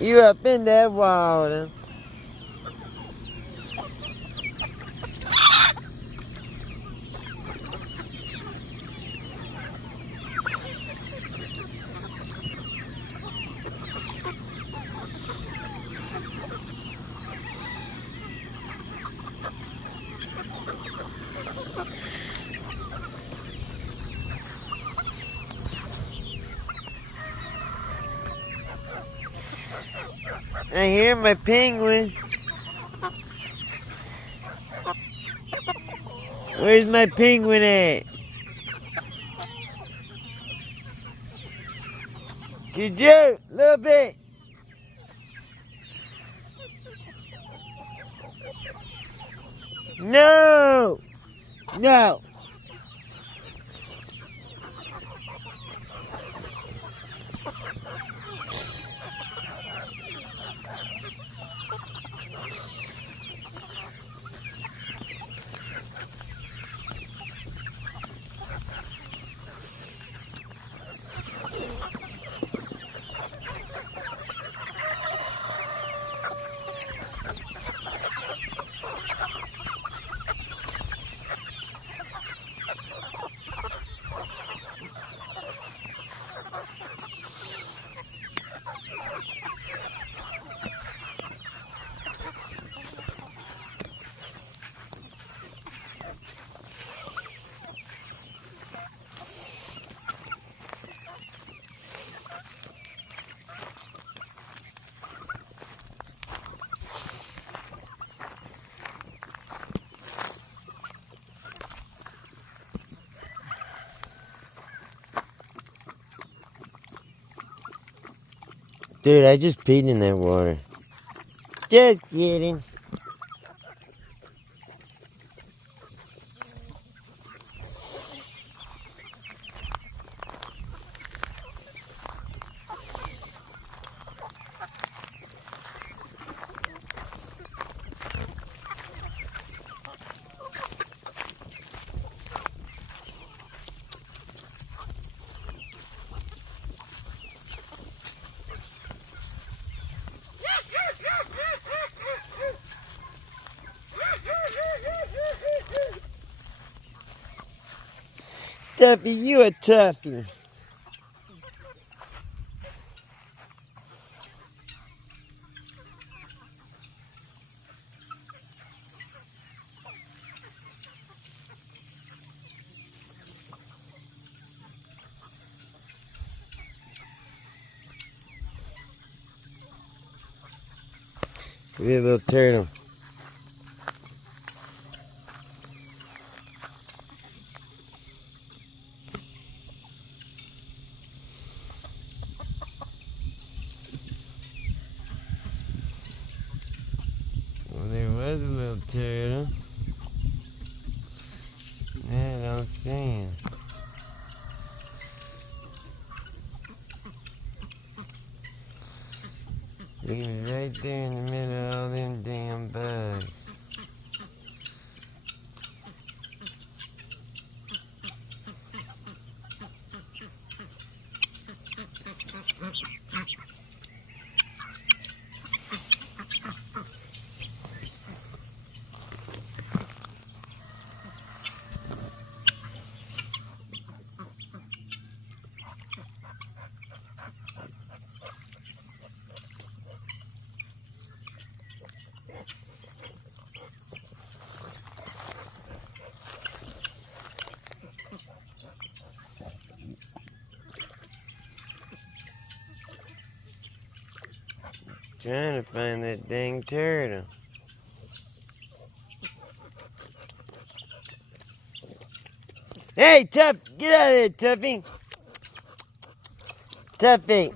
You up in that water. I hear my penguin. Where's my penguin at? Could you? A little bit. No! No! Dude, I just peed in that water. Just kidding. Tuffy, you a toughie. Be a little turtle. Well, there was a little turtle. Yeah, I don't see him. He was right there in the middle of all them damn bugs. Trying to find that dang turtle. Hey, Tuff, get out of there, Tuffy. Tuffy.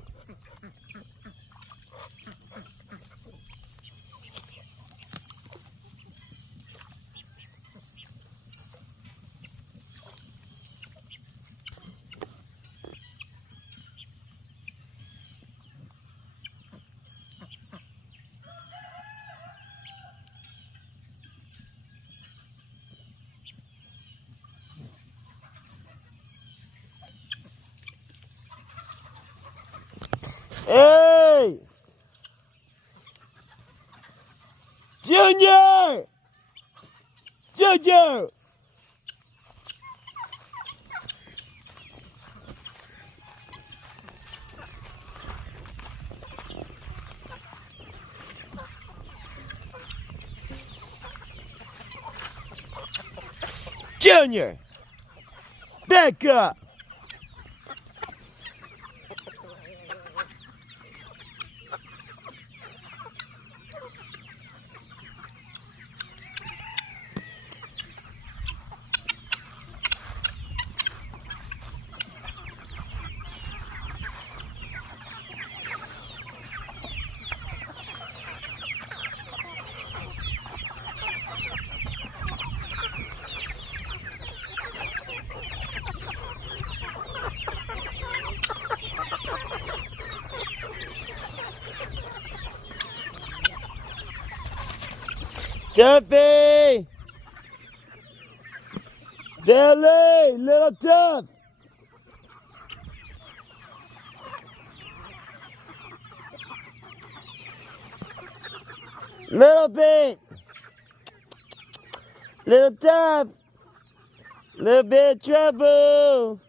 Hey! Junior! Jojo! Junior! Back up! Tuffy! Billy! Little Tuff! Little bit! Little Tuff! Little bit of trouble!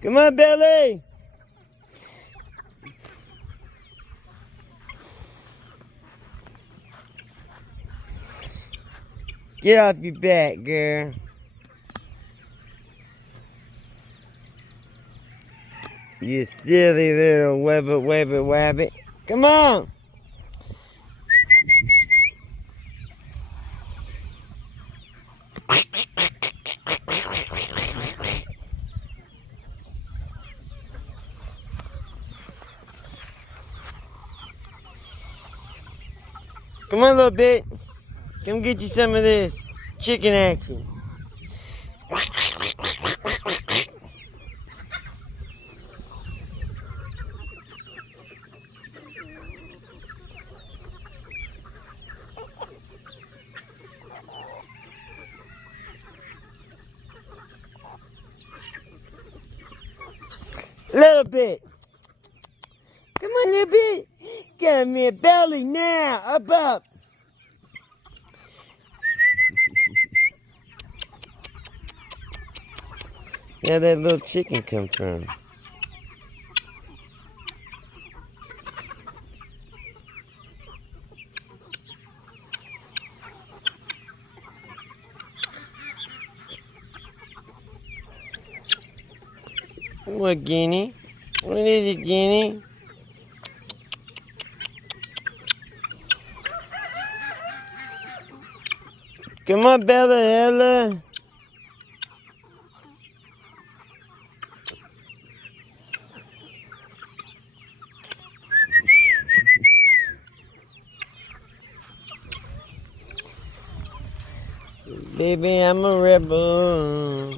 Come on, Billy! Get off your back, girl. You silly little wabbit. Come on! Come on, little bit. Come get you some of this chicken action. Little bit. Come on, little bit. Give me a belly now. Up. Where that little chicken come from? What, Guinea? What is it, Guinea? Come on, Ella. Baby, I'm a rebel.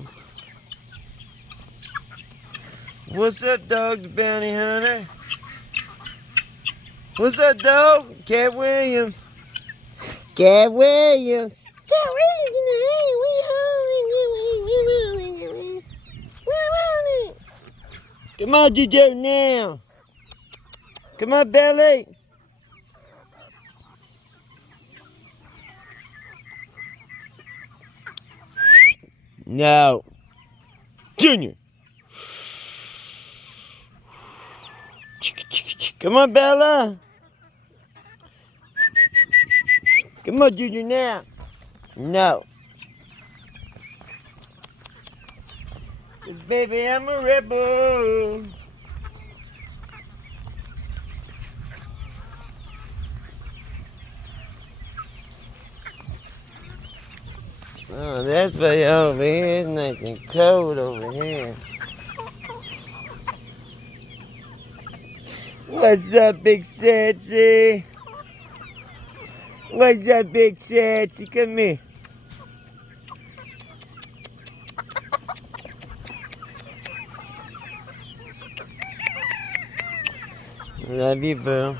What's up, dog, the bounty hunter? What's up, dog? Cat Williams. Cat Williams. Cat Williams in the house. We hauling. Come on, Jojo, now. Come on, Billy. No. Junior. Come on, Bella. Come on, Junior, now. No. Baby, I'm a rebel. Oh, that's way over here. It's nice and cold over here. What's up, Big Sassy? What's up, Big Sassy? Come here. Love you, boo.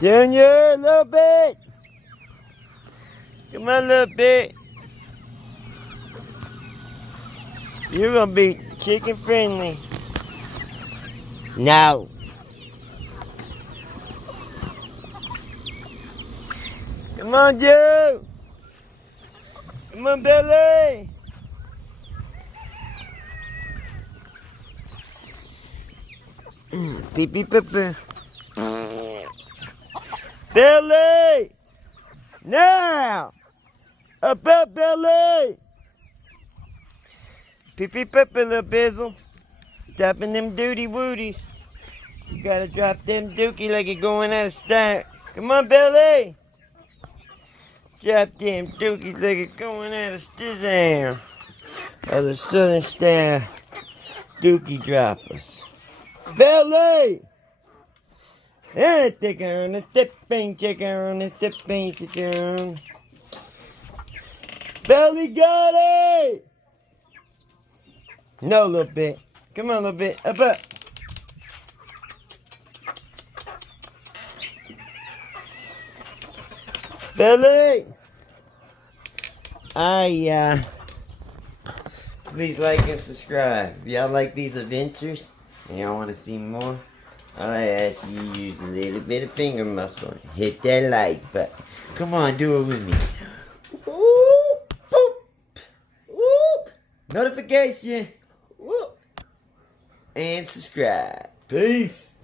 Junior, a little bit. Come on, little bit. You're gonna be chicken friendly. No. Come on, Joe. Come on, Billy. Beep beep pepper. Billy! Now! Up, Billy! Beep beep pepper, little bizzle. Dropping them duty wooties. You gotta drop them dookie like you're going out of style. Come on, Billy! Drop them dookies like you're going out of stizzam. Of the Southern style dookie droppers. Billy! And a sticker on a stepping chicken on a stepping chicken. Billy got it! No, little bit. Come on, little bit. Up. Billy! Please like and subscribe. If y'all like these adventures and y'all want to see more, I ask you to use a little bit of finger muscle and hit that like button. Come on, do it with me. Whoop, boop, whoop. Notification. Whoop. And subscribe. Peace.